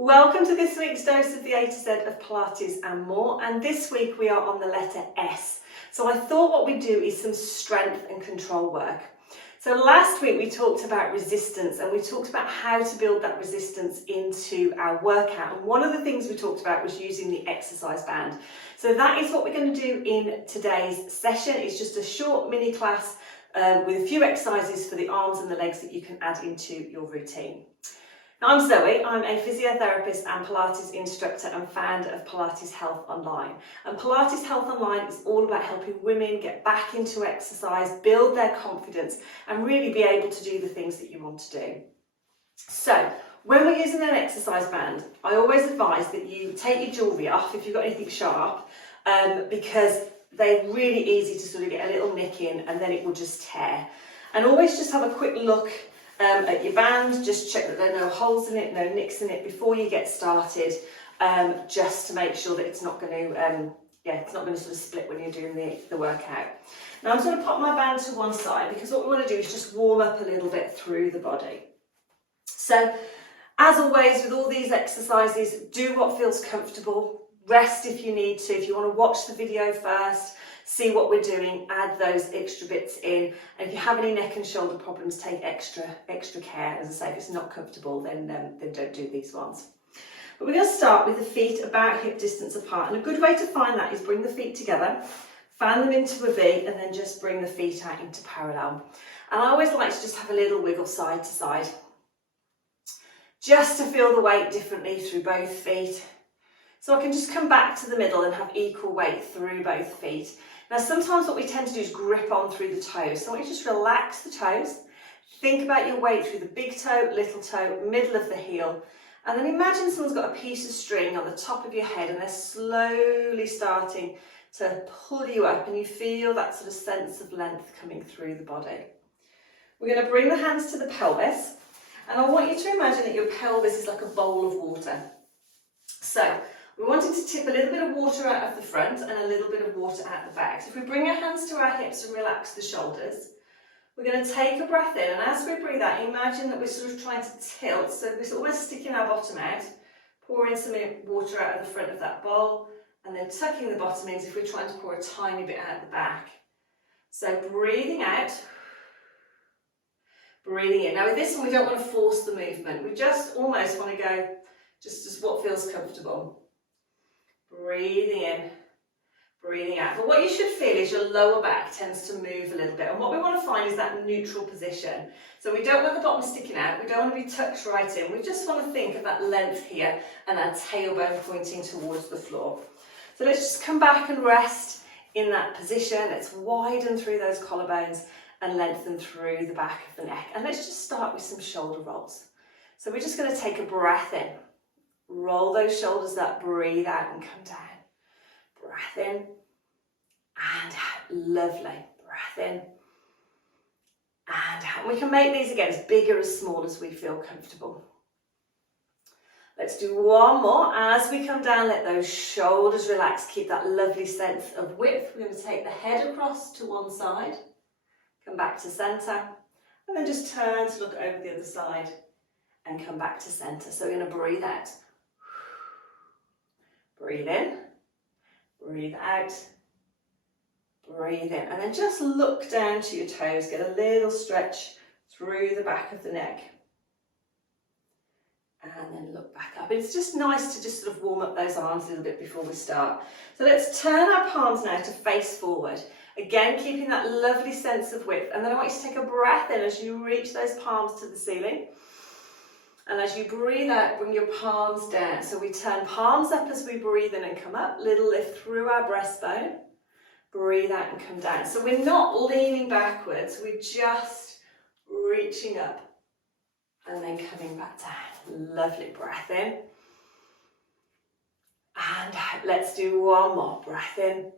Welcome to this week's dose of the A to Z of Pilates and more, and this week we are on the letter S. So I thought what we'd do is some strength and control work. So last week we talked about resistance and we talked about how to build that resistance into our workout, and one of the things we talked about was using the exercise band. So that is what we're going to do in today's session. It's just a short mini class with a few exercises for the arms and the legs that you can add into your routine. Now, I'm Zoe, I'm a physiotherapist and Pilates instructor and founder of Pilates Health Online. And Pilates Health Online is all about helping women get back into exercise, build their confidence and really be able to do the things that you want to do. So, when we're using an exercise band, I always advise that you take your jewellery off if you've got anything sharp, because they're really easy to sort of get a little nick in and then it will just tear. And always just have a quick look at your band, just check that there are no holes in it, no nicks in it before you get started, just to make sure that it's not going to, it's not going to sort of split when you're doing the workout. Now I'm just going to pop my band to one side because what we want to do is just warm up a little bit through the body. So as always with all these exercises, do what feels comfortable, rest if you need to. If you want to watch the video first, see what we're doing, add those extra bits in, and if you have any neck and shoulder problems, take extra care. As I say, if it's not comfortable, then don't do these ones. But we're going to start with the feet about hip distance apart, and a good way to find that is bring the feet together, fan them into a V, and then just bring the feet out into parallel. And I always like to just have a little wiggle side to side, just to feel the weight differently through both feet. So I can just come back to the middle and have equal weight through both feet. Now sometimes what we tend to do is grip on through the toes. So I want you to just relax the toes, think about your weight through the big toe, little toe, middle of the heel, and then imagine someone's got a piece of string on the top of your head and they're slowly starting to pull you up and you feel that sort of sense of length coming through the body. We're going to bring the hands to the pelvis, and I want you to imagine that your pelvis is like a bowl of water. So we wanted to tip a little bit of water out of the front and a little bit of water out the back. So if we bring our hands to our hips and relax the shoulders, we're going to take a breath in, and as we breathe out, imagine that we're sort of trying to tilt, so we're almost sticking our bottom out, pouring some water out of the front of that bowl, and then tucking the bottom in as if we're trying to pour a tiny bit out the back. So breathing out, breathing in. Now with this one, we don't want to force the movement. We just almost want to go just what feels comfortable. Breathing in, breathing out. But what you should feel is your lower back tends to move a little bit. And what we want to find is that neutral position. So we don't want the bottom sticking out. We don't want to be tucked right in. We just want to think of that length here and our tailbone pointing towards the floor. So let's just come back and rest in that position. Let's widen through those collarbones and lengthen through the back of the neck. And let's just start with some shoulder rolls. So we're just going to take a breath in. Roll those shoulders up, breathe out and come down. Breath in and out. Lovely. Breath in and out. And we can make these again as big or as small as we feel comfortable. Let's do one more. As we come down, let those shoulders relax. Keep that lovely sense of width. We're going to take the head across to one side, come back to centre, and then just turn to look over the other side and come back to centre. So we're going to breathe out. Breathe in, breathe out, breathe in, and then just look down to your toes, get a little stretch through the back of the neck, and then look back up. It's just nice to just sort of warm up those arms a little bit before we start. So let's turn our palms now to face forward, again keeping that lovely sense of width, and then I want you to take a breath in as you reach those palms to the ceiling. And as you breathe out, bring your palms down. So we turn palms up as we breathe in and come up. Little lift through our breastbone. Breathe out and come down. So we're not leaning backwards. We're just reaching up and then coming back down. Lovely. Breath in. And out. Let's do one more. Breath in.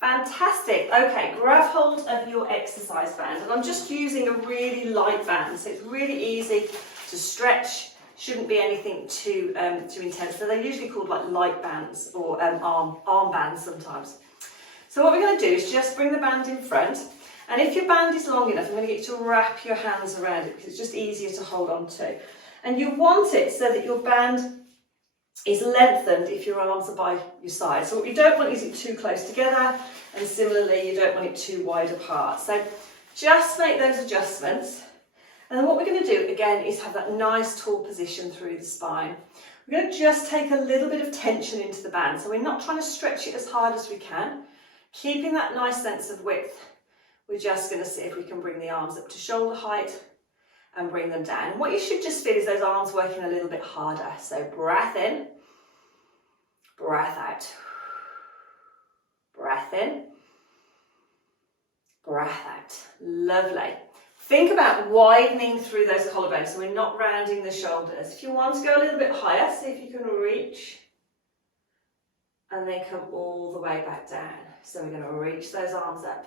Fantastic. Okay, grab hold of your exercise band, and I'm just using a really light band, so it's really easy to stretch. Shouldn't be anything too intense. So they're usually called like light bands or arm bands sometimes. So what we're going to do is just bring the band in front, And if your band is long enough, I'm going to get you to wrap your hands around it because it's just easier to hold on to. And you want it so that your band is lengthened if your arms are by your side. So what you don't want is it too close together, and similarly you don't want it too wide apart. So just make those adjustments. And then what we're going to do again is have that nice tall position through the spine. We're going to just take a little bit of tension into the band. So we're not trying to stretch it as hard as we can. Keeping that nice sense of width, we're just going to see if we can bring the arms up to shoulder height and bring them down. And what you should just feel is those arms working a little bit harder. So breath in, breath out, breath in, breath out. Lovely. Think about widening through those collarbones so we're not rounding the shoulders. If you want to go a little bit higher, see if you can reach and then come all the way back down. So we're going to reach those arms up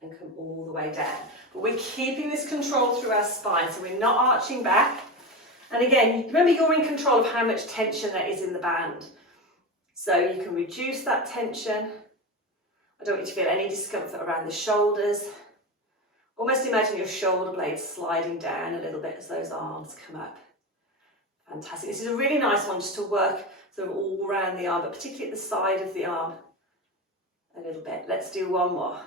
and come all the way down. But we're keeping this control through our spine, so we're not arching back. And again, remember you're in control of how much tension there is in the band. So you can reduce that tension. I don't want you to feel any discomfort around the shoulders. Almost imagine your shoulder blades sliding down a little bit as those arms come up. Fantastic. This is a really nice one just to work sort of all around the arm, but particularly at the side of the arm a little bit. Let's do one more.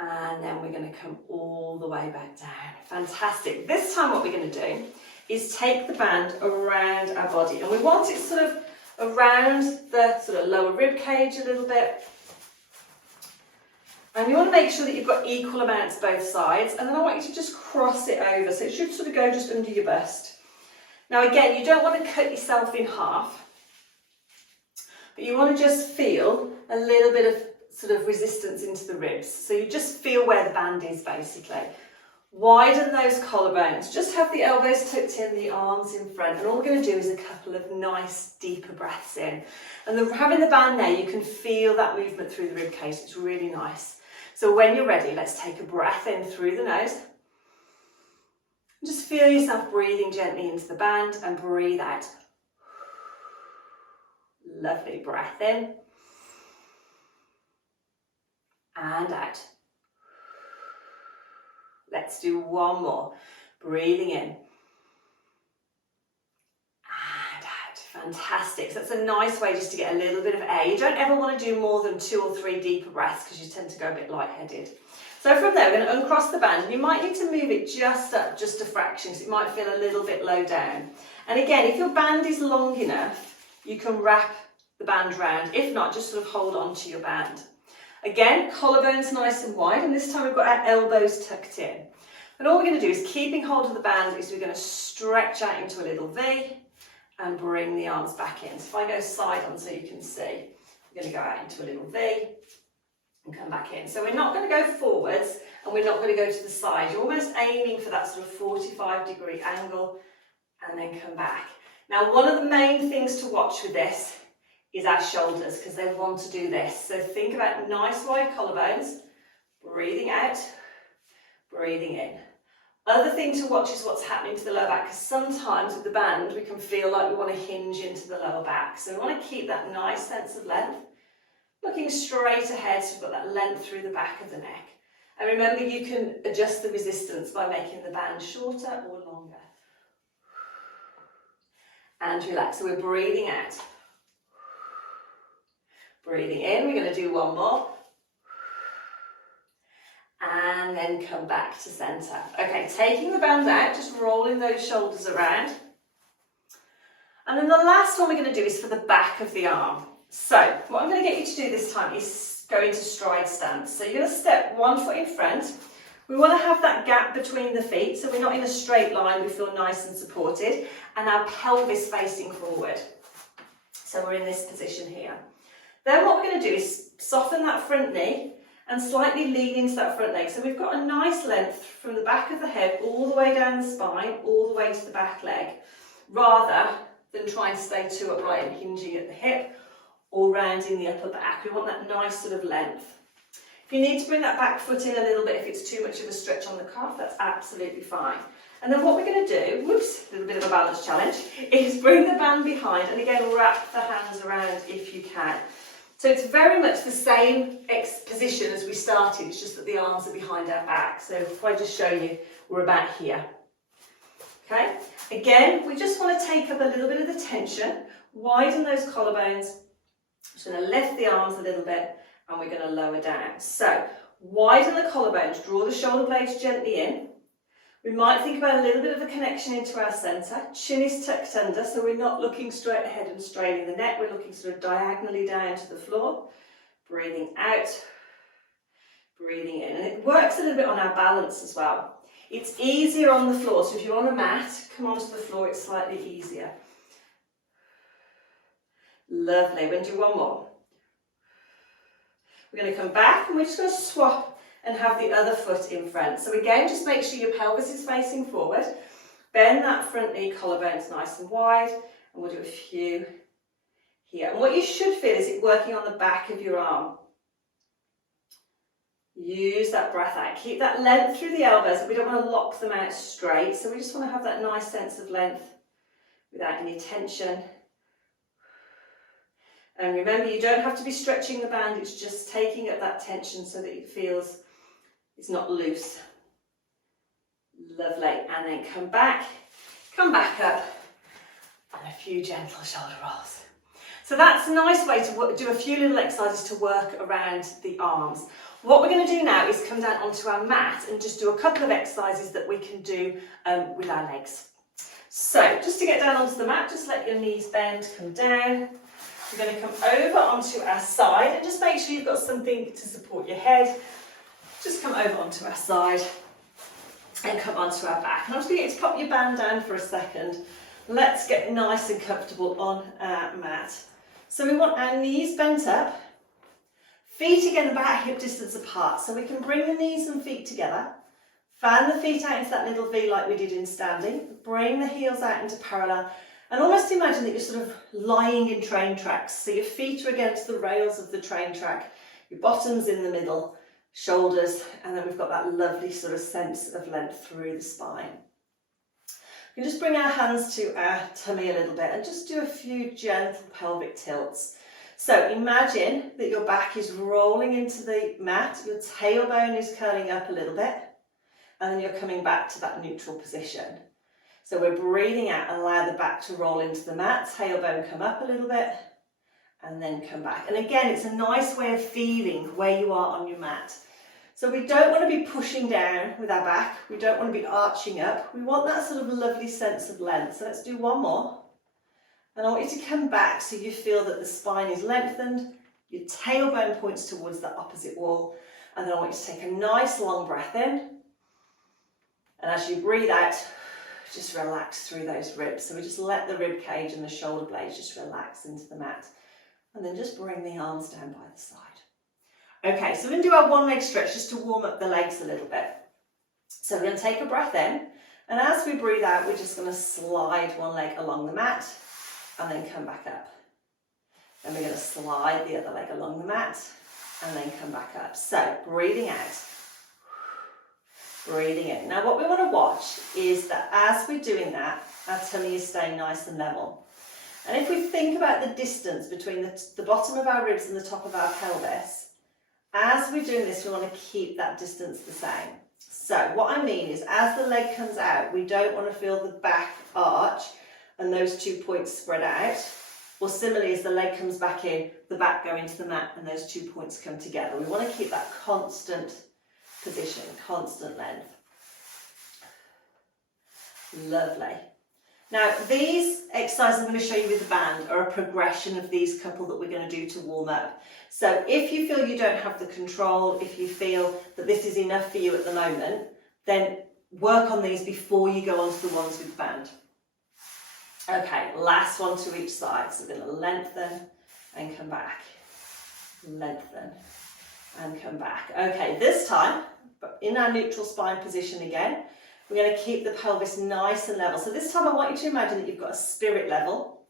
And then we're going to come all the way back down. Fantastic. This time what we're going to do is take the band around our body. And we want it sort of around the sort of lower rib cage a little bit. And you want to make sure that you've got equal amounts both sides. And then I want you to just cross it over. So it should sort of go just under your bust. Now again, you don't want to cut yourself in half. But you want to just feel a little bit of sort of resistance into the ribs. So you just feel where the band is basically. Widen those collarbones. Just have the elbows tucked in, the arms in front. And all we're going to do is a couple of nice deeper breaths in. And having the band there, you can feel that movement through the rib cage. It's really nice. So when you're ready, let's take a breath in through the nose. Just feel yourself breathing gently into the band and breathe out. Lovely. Breath in. And out. Let's do one more. Breathing in. And out. Fantastic. So that's a nice way just to get a little bit of air. You don't ever want to do more than 2 or 3 deeper breaths because you tend to go a bit lightheaded. So from there, we're going to uncross the band. And you might need to move it just up, just a fraction, so it might feel a little bit low down. And again, if your band is long enough, you can wrap the band round. If not, just sort of hold on to your band. Again, collarbones nice and wide, and this time we've got our elbows tucked in. And all we're going to do is, keeping hold of the band, is we're going to stretch out into a little V and bring the arms back in. So if I go side on so you can see, we're going to go out into a little V and come back in. So we're not going to go forwards and we're not going to go to the side. You're almost aiming for that sort of 45-degree angle and then come back. Now, one of the main things to watch with this is our shoulders, because they want to do this. So think about nice wide collarbones, breathing out, breathing in. Other thing to watch is what's happening to the lower back, because sometimes with the band we can feel like we want to hinge into the lower back. So we want to keep that nice sense of length, looking straight ahead so we've got that length through the back of the neck. And remember, you can adjust the resistance by making the band shorter or longer. And relax. So we're breathing out. Breathing in, we're going to do one more. And then come back to centre. Okay, taking the band out, just rolling those shoulders around. And then the last one we're going to do is for the back of the arm. So, what I'm going to get you to do this time is go into stride stance. So you're going to step 1 foot in front. We want to have that gap between the feet, so we're not in a straight line, we feel nice and supported. And our pelvis facing forward. So we're in this position here. Then what we're going to do is soften that front knee and slightly lean into that front leg. So we've got a nice length from the back of the head all the way down the spine, all the way to the back leg, rather than trying to stay too upright and hinging at the hip or rounding the upper back. We want that nice sort of length. If you need to bring that back foot in a little bit, if it's too much of a stretch on the calf, that's absolutely fine. And then what we're going to do, whoops, a little bit of a balance challenge, is bring the band behind and again wrap the hands around if you can. So it's very much the same position as we started, it's just that the arms are behind our back. So if I just show you, we're about here. Okay, again, we just want to take up a little bit of the tension, widen those collarbones. I'm just going to lift the arms a little bit and we're going to lower down. So widen the collarbones, draw the shoulder blades gently in. We might think about a little bit of a connection into our centre. Chin is tucked under, so we're not looking straight ahead and straining the neck. We're looking sort of diagonally down to the floor. Breathing out, breathing in. And it works a little bit on our balance as well. It's easier on the floor, so if you're on a mat, come onto the floor, it's slightly easier. Lovely. We're going to do one more. We're going to come back and we're just going to swap and have the other foot in front. So again, just make sure your pelvis is facing forward. Bend that front knee, collarbones nice and wide, and we'll do a few here. And what you should feel is it working on the back of your arm. Use that breath out. Keep that length through the elbows. We don't want to lock them out straight, so we just want to have that nice sense of length without any tension. And remember, you don't have to be stretching the band, it's just taking up that tension so that it feels it's not loose. Lovely. And then come back up, and a few gentle shoulder rolls. So that's a nice way to do a few little exercises to work around the arms. What we're going to do now is come down onto our mat and just do a couple of exercises that we can do with our legs. So just to get down onto the mat, just let your knees bend, come down. We're going to come over onto our side and just make sure you've got something to support your head. Just come over onto our side and come onto our back. And I'm just going to get you to pop your band down for a second. Let's get nice and comfortable on our mat. So we want our knees bent up, feet again about hip distance apart. So we can bring the knees and feet together, fan the feet out into that little V like we did in standing, bring the heels out into parallel, and almost imagine that you're sort of lying in train tracks. So your feet are against the rails of the train track, your bottom's in the middle, shoulders, and then we've got that lovely sort of sense of length through the spine. We can just bring our hands to our tummy a little bit and just do a few gentle pelvic tilts. So imagine that your back is rolling into the mat, your tailbone is curling up a little bit, and then you're coming back to that neutral position. So we're breathing out, allow the back to roll into the mat, tailbone come up a little bit, and then come back. And again, it's a nice way of feeling where you are on your mat. So we don't want to be pushing down with our back, we don't want to be arching up, we want that sort of lovely sense of length. So let's do one more. And I want you to come back so you feel that the spine is lengthened, your tailbone points towards the opposite wall, and then I want you to take a nice long breath in. And as you breathe out, just relax through those ribs. So we just let the rib cage and the shoulder blades just relax into the mat. And then just bring the arms down by the side. Okay, so we're going to do our one leg stretch just to warm up the legs a little bit. So we're going to take a breath in, and as we breathe out, we're just going to slide one leg along the mat and then come back up. Then we're going to slide the other leg along the mat and then come back up. So breathing out, breathing in. Now what we want to watch is that as we're doing that, our tummy is staying nice and level. And if we think about the distance between the bottom of our ribs and the top of our pelvis, as we're doing this, we want to keep that distance the same. So what I mean is, as the leg comes out, we don't want to feel the back arch and those 2 points spread out. Or similarly, as the leg comes back in, the back go into the mat and those 2 points come together. We want to keep that constant position, constant length. Lovely. Now, these exercises I'm going to show you with the band are a progression of these couple that we're going to do to warm up. So if you feel you don't have the control, if you feel that this is enough for you at the moment, then work on these before you go on to the ones with the band. Okay, last one to each side. So we're going to lengthen and come back. Lengthen and come back. Okay, this time, in our neutral spine position again, we're going to keep the pelvis nice and level. So this time I want you to imagine that you've got a spirit level,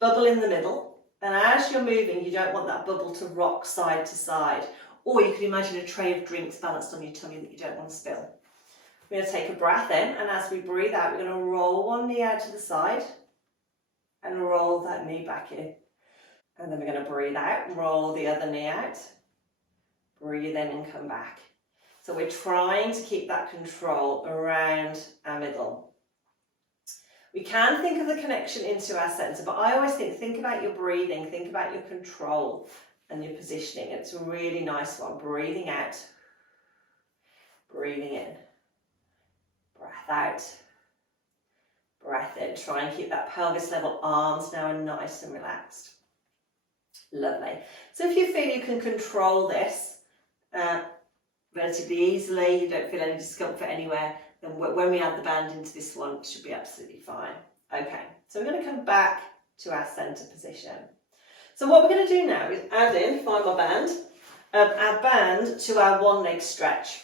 bubble in the middle, and as you're moving, you don't want that bubble to rock side to side. Or you can imagine a tray of drinks balanced on your tummy that you don't want to spill. We're going to take a breath in, and as we breathe out, we're going to roll one knee out to the side and roll that knee back in. And then we're going to breathe out, roll the other knee out, breathe in and come back. So we're trying to keep that control around our middle. We can think of the connection into our centre, but I always think about your breathing, think about your control and your positioning. It's a really nice one. Breathing out, breathing in, breath out, breath in. Try and keep that pelvis level, arms now are nice and relaxed. Lovely. So if you feel you can control this relatively easily, you don't feel any discomfort anywhere, then when we add the band into this one, it should be absolutely fine. Okay, so we're going to come back to our centre position. So what we're going to do now is add in, find my band, our band to our one leg stretch.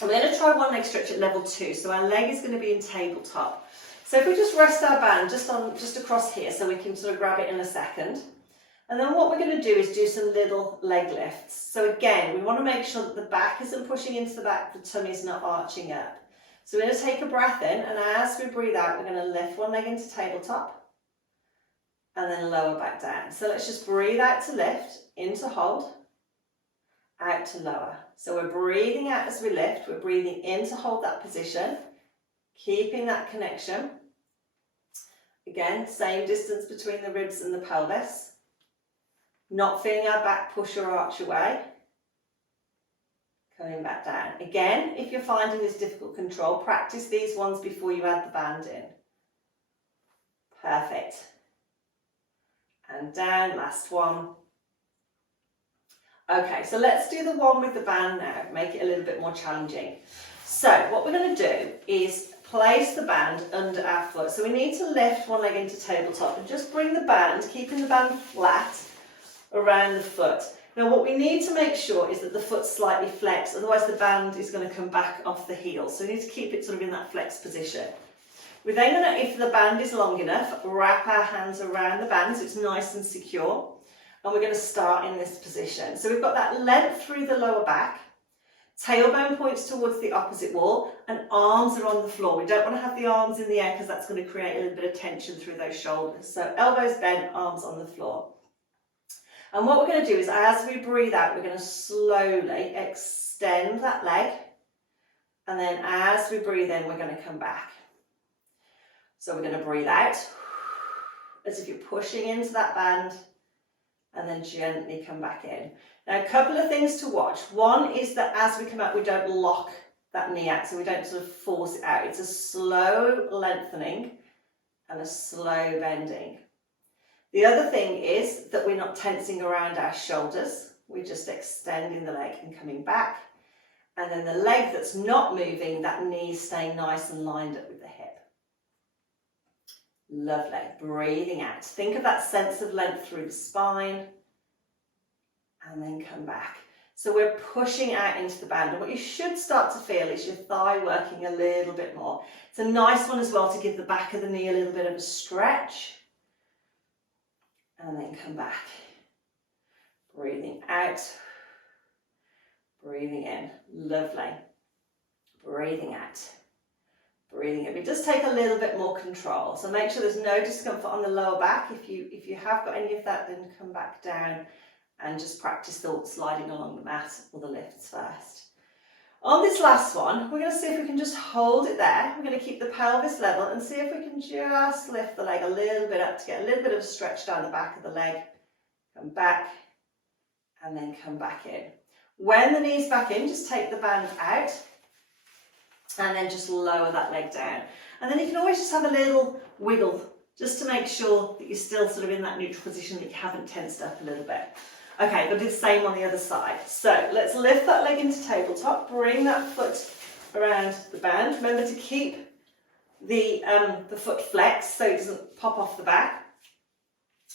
And we're going to try one leg stretch at level 2, so our leg is going to be in tabletop. So if we just rest our band just across here, so we can sort of grab it in a second. And then what we're going to do is do some little leg lifts. So again, we want to make sure that the back isn't pushing into the back, the tummy's not arching up. So we're going to take a breath in, and as we breathe out, we're going to lift one leg into tabletop and then lower back down. So let's just breathe out to lift, in to hold, out to lower. So we're breathing out as we lift, we're breathing in to hold that position, keeping that connection. Again, same distance between the ribs and the pelvis. Not feeling our back push or arch away. Coming back down. Again, if you're finding this difficult control, practice these ones before you add the band in. Perfect. And down, last one. Okay, so let's do the one with the band now, make it a little bit more challenging. So what we're going to do is place the band under our foot. So we need to lift one leg into tabletop and just bring the band, keeping the band flat, around the foot. Now what we need to make sure is that the foot's slightly flexed, otherwise the band is going to come back off the heel. So we need to keep it sort of in that flexed position. We're then going to, if the band is long enough, wrap our hands around the band so it's nice and secure. And we're going to start in this position. So we've got that length through the lower back, tailbone points towards the opposite wall, and arms are on the floor. We don't want to have the arms in the air because that's going to create a little bit of tension through those shoulders. So elbows bent, arms on the floor. And what we're going to do is, as we breathe out, we're going to slowly extend that leg. And then as we breathe in, we're going to come back. So we're going to breathe out, as if you're pushing into that band, and then gently come back in. Now, a couple of things to watch. One is that as we come out, we don't lock that knee out, so we don't sort of force it out. It's a slow lengthening and a slow bending. The other thing is that we're not tensing around our shoulders. We're just extending the leg and coming back. And then the leg that's not moving, that knee staying nice and lined up with the hip. Lovely. Breathing out. Think of that sense of length through the spine. And then come back. So we're pushing out into the band. And what you should start to feel is your thigh working a little bit more. It's a nice one as well to give the back of the knee a little bit of a stretch. And then come back. Breathing out. Breathing in. Lovely. Breathing out. Breathing in. It does take a little bit more control. So make sure there's no discomfort on the lower back. If you have got any of that, then come back down and just practice the sliding along the mat or the lifts first. On this last one, we're going to see if we can just hold it there. We're going to keep the pelvis level and see if we can just lift the leg a little bit up to get a little bit of a stretch down the back of the leg. Come back and then come back in. When the knee's back in, just take the band out and then just lower that leg down. And then you can always just have a little wiggle just to make sure that you're still sort of in that neutral position, that you haven't tensed up a little bit. Okay, but do the same on the other side. So let's lift that leg into tabletop, bring that foot around the band. Remember to keep the foot flexed so it doesn't pop off the back.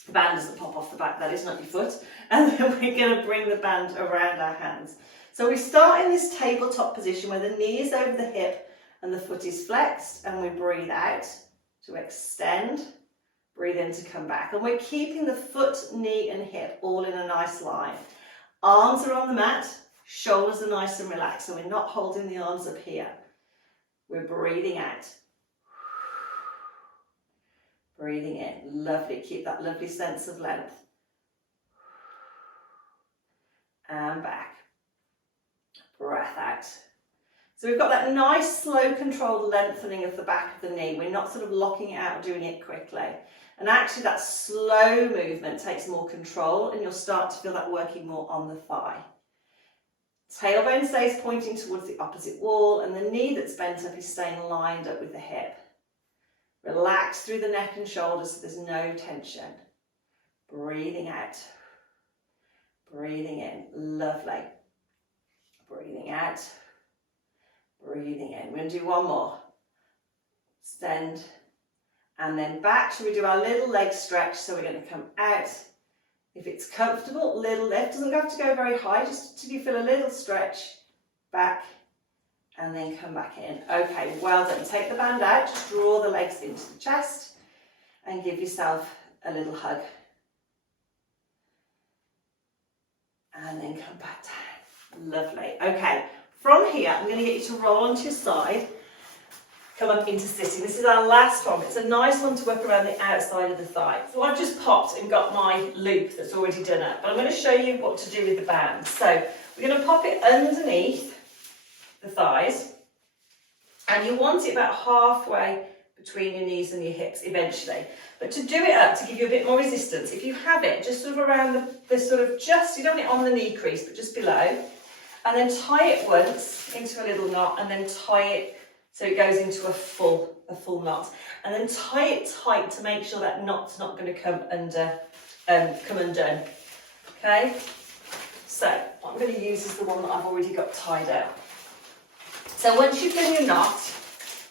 The band doesn't pop off the back, that is, not your foot. And then we're going to bring the band around our hands. So we start in this tabletop position where the knee is over the hip and the foot is flexed, and we breathe out to extend. Breathe in to come back. And we're keeping the foot, knee and hip all in a nice line. Arms are on the mat, shoulders are nice and relaxed, so we're not holding the arms up here. We're breathing out. Breathing in. Lovely. Keep that lovely sense of length. and back. Breath out. So we've got that nice, slow, controlled lengthening of the back of the knee. We're not sort of locking it out or doing it quickly. And actually that slow movement takes more control and you'll start to feel that working more on the thigh. Tailbone stays pointing towards the opposite wall and the knee that's bent up is staying lined up with the hip. Relax through the neck and shoulders so there's no tension. Breathing out. Breathing in. Lovely. Breathing out. Breathing in. We're going to do one more. Extend. And then back. So we do our little leg stretch. So we're going to come out. If it's comfortable, little lift. Doesn't have to go very high. Just till you feel a little stretch. Back. And then come back in. Okay, well done. Take the band out. Just draw the legs into the chest. And give yourself a little hug. And then come back down. Lovely. Okay, from here, I'm going to get you to roll onto your side. Come up into sitting. This is our last one. It's a nice one to work around the outside of the thigh. So I've just popped and got my loop that's already done up. But I'm going to show you what to do with the band. So we're going to pop it underneath the thighs. And you want it about halfway between your knees and your hips eventually. But to do it up, to give you a bit more resistance, if you have it just sort of around the sort of just, you don't want it on the knee crease, but just below. And then tie it once into a little knot and then tie it so it goes into a full knot. And then tie it tight to make sure that knot's not going to come undone. Okay? So what I'm going to use is the one that I've already got tied up. So once you've done your knot,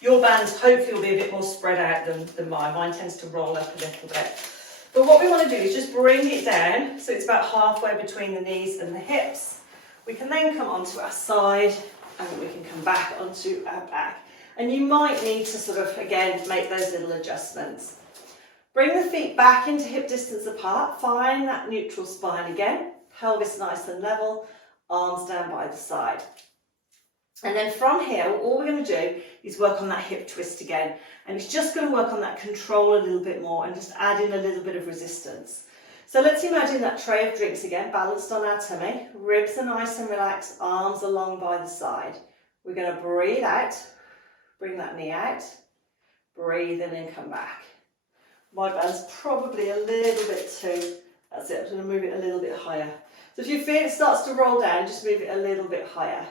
your band hopefully will be a bit more spread out than mine. Mine tends to roll up a little bit. But what we want to do is just bring it down so it's about halfway between the knees and the hips. We can then come onto our side and we can come back onto our back. And you might need to sort of, again, make those little adjustments. Bring the feet back into hip distance apart. Find that neutral spine again. Pelvis nice and level. Arms down by the side. And then from here, all we're going to do is work on that hip twist again. And it's just going to work on that control a little bit more and just add in a little bit of resistance. So let's imagine that tray of drinks again, balanced on our tummy. Ribs are nice and relaxed, arms along by the side. We're going to breathe out, bring that knee out, breathe in and come back. My band's probably a little bit too, that's it, I'm going to move it a little bit higher. So if you feel it starts to roll down, just move it a little bit higher.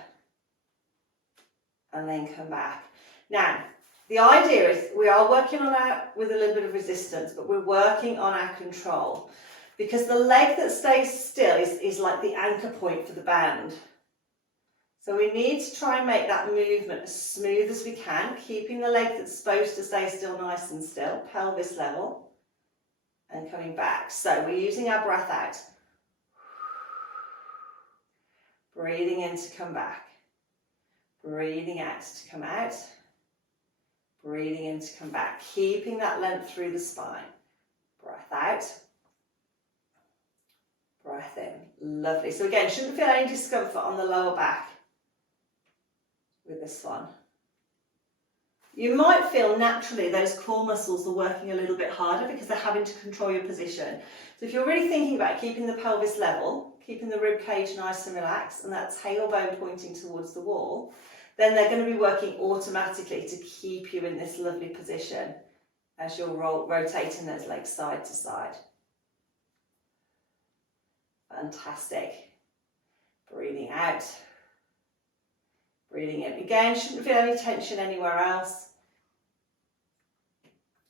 And then come back. Now, the idea is we are working on with a little bit of resistance, but we're working on our control because the leg that stays still is like the anchor point for the band. So we need to try and make that movement as smooth as we can, keeping the leg that's supposed to stay still nice and still, pelvis level, and coming back. So we're using our breath out. Breathing in to come back. Breathing out to come out, breathing in to come back, keeping that length through the spine. Breath out, breath in. Lovely. So again, shouldn't feel any discomfort on the lower back with this one. You might feel naturally those core muscles are working a little bit harder because they're having to control your position. So if you're really thinking about keeping the pelvis level, keeping the rib cage nice and relaxed, and that tailbone pointing towards the wall, then they're going to be working automatically to keep you in this lovely position as you're rotating those legs side to side. Fantastic. Breathing out. Breathing in. Again, shouldn't feel any tension anywhere else.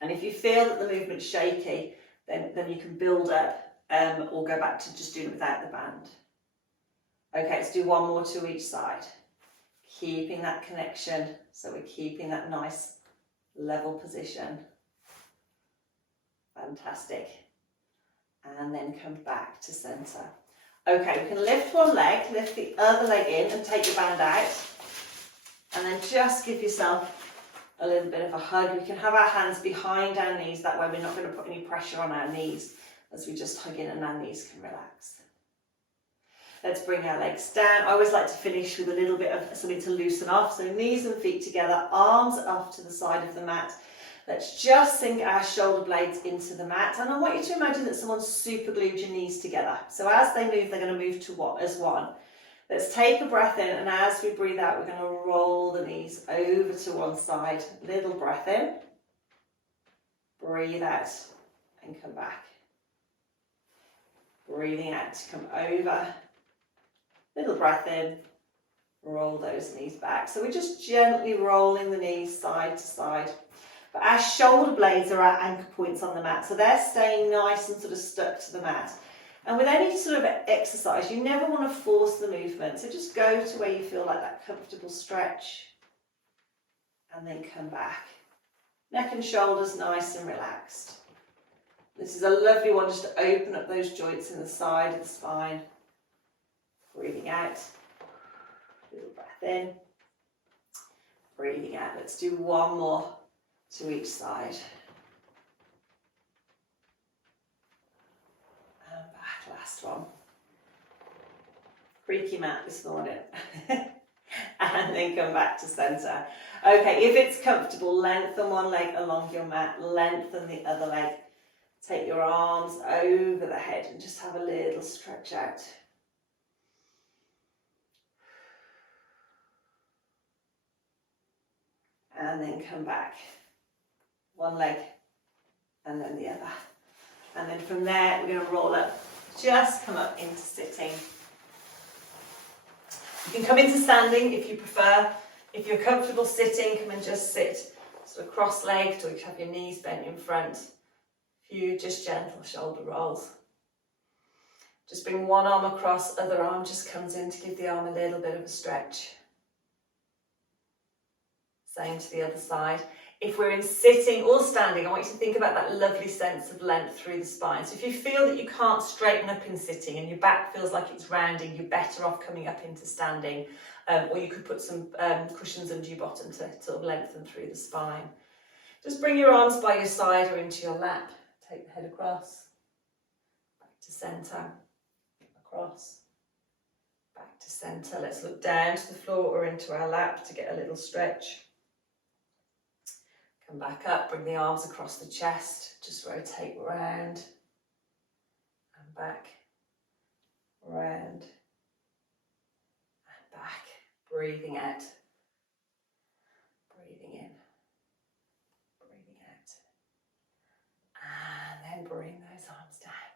And if you feel that the movement's shaky, then you can build up or go back to just doing it without the band. Okay, let's do one more to each side. Keeping that connection, so we're keeping that nice level position. Fantastic. And then come back to centre. Okay, we can lift one leg, lift the other leg in and take your band out. And then just give yourself a little bit of a hug. We can have our hands behind our knees, that way we're not going to put any pressure on our knees as we just hug in and our knees can relax. Let's bring our legs down. I always like to finish with a little bit of something to loosen off. So knees and feet together, arms off to the side of the mat. Let's just sink our shoulder blades into the mat, and I want you to imagine that someone's super glued your knees together. So as they move, they're going to move to what as one. Let's take a breath in, and as we breathe out, we're going to roll the knees over to one side. Little breath in, breathe out, and come back. Breathing out to come over. Little breath in, roll those knees back. So we're just gently rolling the knees side to side. But our shoulder blades are our anchor points on the mat, so they're staying nice and sort of stuck to the mat. And with any sort of exercise, you never want to force the movement. So just go to where you feel like that comfortable stretch, and then come back. Neck and shoulders nice and relaxed. This is a lovely one just to open up those joints in the side of the spine. Breathing out. Little breath in. Breathing out. Let's do one more to each side. And back, last one. Creaky mat this morning. And then come back to centre. Okay, if it's comfortable, lengthen one leg along your mat, lengthen the other leg. Take your arms over the head and just have a little stretch out. And then come back. One leg and then the other. And then from there, we're going to roll up. Just come up into sitting. You can come into standing if you prefer. If you're comfortable sitting, come and just sit sort of cross-legged, or you have your knees bent in front. A few just gentle shoulder rolls. Just bring one arm across, other arm just comes in to give the arm a little bit of a stretch. Same to the other side. If we're in sitting or standing, I want you to think about that lovely sense of length through the spine. So if you feel that you can't straighten up in sitting and your back feels like it's rounding, you're better off coming up into standing. Or you could put some cushions under your bottom to sort of lengthen through the spine. Just bring your arms by your side or into your lap. Take the head across, back to centre, across, back to centre. Let's look down to the floor or into our lap to get a little stretch. Come back up, bring the arms across the chest, just rotate round and back, round and back. Breathing out, breathing in, breathing out, and then bring those arms down.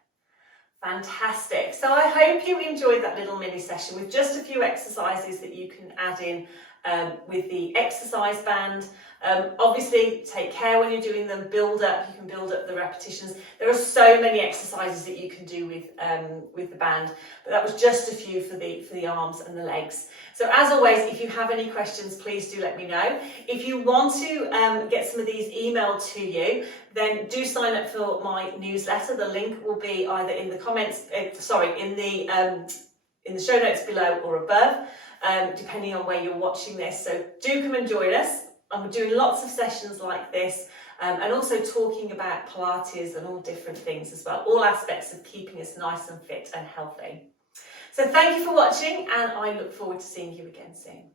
Fantastic. So I hope you enjoyed that little mini session with just a few exercises that you can add in with the exercise band. Obviously take care when you're doing them, build up, you can build up the repetitions. There are so many exercises that you can do with the band, but that was just a few for the arms and the legs. So as always, if you have any questions, please do let me know. If you want to get some of these emailed to you, then do sign up for my newsletter. The link will be either in the comments, in the show notes below or above, depending on where you're watching this. So do come and join us. I'm doing lots of sessions like this, and also talking about Pilates and all different things as well, all aspects of keeping us nice and fit and healthy. So thank you for watching, and I look forward to seeing you again soon.